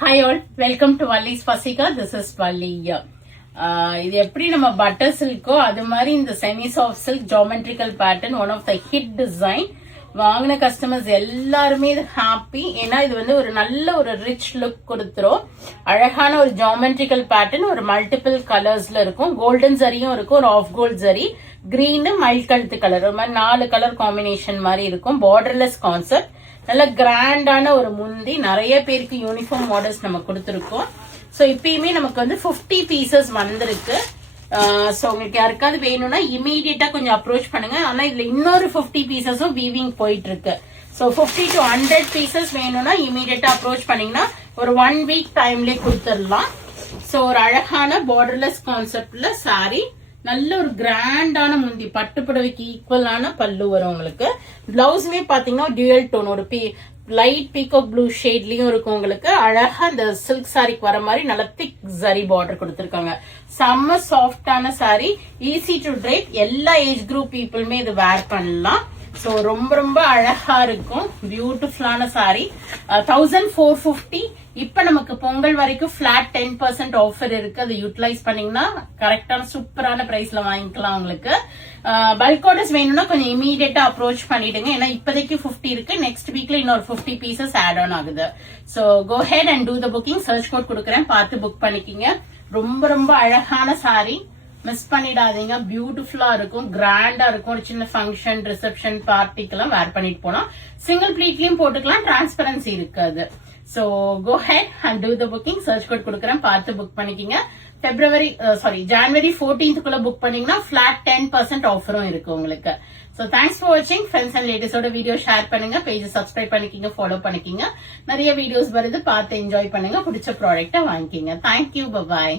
Hi all, welcome to Valli's Fasika. This is Valli. இது எப்படி நம்ம பட்டர் சில்கோ அது மாதிரி இந்த semi soft silk geometrical pattern one of the hit design. வாங்கின கஸ்டமர்ஸ் எல்லாருமே இது ஹாப்பி. ஏன்னா இது வந்து ஒரு நல்ல ஒரு ரிச் லுக் கொடுத்துரும். அழகான ஒரு ஜியோமெட்ரிக்கல் பேட்டர்ன், ஒரு மல்டிபிள் கலர்ஸ்ல இருக்கும். கோல்டன் ஜரியும் இருக்கும், ஒரு ஆஃப் கோல்ட் ஜரி, கிரீன், மைல் கழுத்து கலர், ஒரு மாதிரி 4 கலர் காம்பினேஷன் மாதிரி இருக்கும். பார்டர்லெஸ் கான்செப்ட், நல்ல கிராண்டான ஒரு முந்தி. நிறைய பேருக்கு யூனிஃபார்ம் மாடல்ஸ் நம்ம கொடுத்துருக்கோம். சோ இப்பயுமே நமக்கு வந்து 50 பீசஸ் வந்திருக்கு. சோ உங்களுக்கு யாருக்காவது வேணும்னா இமீடியட்டா கொஞ்சம் அப்ரோச் பண்ணுங்க. ஆனா இதுல இன்னொரு 50 பீசஸும் வீவிங் போயிட்டு இருக்கு. சோ 50 to 100 பீசஸ் வேணும்னா இமீடியட்டா அப்ரோச் பண்ணீங்கன்னா ஒரு 1 வீக் டைம்லயே கொடுத்துடலாம். சோ ஒரு அழகான பார்டர்லெஸ் கான்செப்ட்ல சாரி, நல்ல ஒரு கிராண்டான முந்தி, பட்டு புடவைக்கு ஈக்குவலான பல்லு வரும் உங்களுக்கு. பிளவுஸுமே பாத்தீங்கன்னா டியூயல் டோன், ஒரு லைட் பீகாக் ப்ளூ ஷேட்லயும் இருக்கும் உங்களுக்கு. அழகா இந்த சில்க் சாரிக்கு வர மாதிரி நல்ல திக் ஜரி பார்டர் கொடுத்திருக்காங்க. செம்ம சாஃப்டான சாரி, ஈஸி டு ட்ரைப், எல்லா ஏஜ் குரூப் பீப்புளுமே இது வேர் பண்ணலாம். சோ ரொம்ப ரொம்ப அழகா இருக்கும், பியூட்டிஃபுல்லான சாரி. 1450. இப்ப நமக்கு பொங்கல் வரைக்கும் பிளாட் 10% ஆஃபர் இருக்கு. அதை யூட்டிலைஸ் பண்ணீங்கன்னா கரெக்டான சூப்பரான பிரைஸ்ல வாங்கிக்கலாம். உங்களுக்கு பல்க் ஆர்டர்ஸ் வேணும்னா கொஞ்சம் இமீடியட்டா அப்ரோச் பண்ணிடுங்க. ஏன்னா இப்போதைக்கு 50 இருக்கு, நெக்ஸ்ட் வீக்ல இன்னொரு 50 பீசஸ் ஆட் ஆன் ஆகுது. So go ahead and do the booking. Search code கொடுக்குறேன், பார்த்து புக் பண்ணிக்கிங்க. ரொம்ப ரொம்ப அழகான சாரி, மிஸ் பண்ணிடாதீங்க. பியூட்டிஃபுல்லா இருக்கும், கிராண்டா இருக்கும். ஒரு சின்ன ஃபங்க்ஷன், ரிசப்ஷன், பார்ட்டிக்கெல்லாம் வேர் பண்ணிட்டு போனா சிங்கிள் ப்ளீட்லயும் போட்டுக்கலாம், டிரான்ஸ்பரன்சி இருக்காது. So go ahead and do the booking. Search code கொடுக்குறேன், பார்த்து புக் பண்ணிக்கிங்க. ஜனவரி 14th புக் பண்ணீங்கன்னா பிளாட் 10% ஆஃபரும் இருக்கு உங்களுக்கு. சோ தேங்க்ஸ் ஃபார் வாட்சிங். ஃப்ரெண்ட்ஸ் அண்ட் லேடிஸோட வீடியோ ஷேர் பண்ணுங்க, பேஜ் சப்ஸ்கிரைப் பண்ணிக்கிங்க, ஃபாலோ பண்ணிக்கிங்க. நிறைய வீடியோஸ் வருது, பார்த்து என்ஜாய் பண்ணுங்க. பிடிச்ச ப்ராடக்ட்டை வாங்கிக்கிங்க. தேங்க்யூ, பாய்.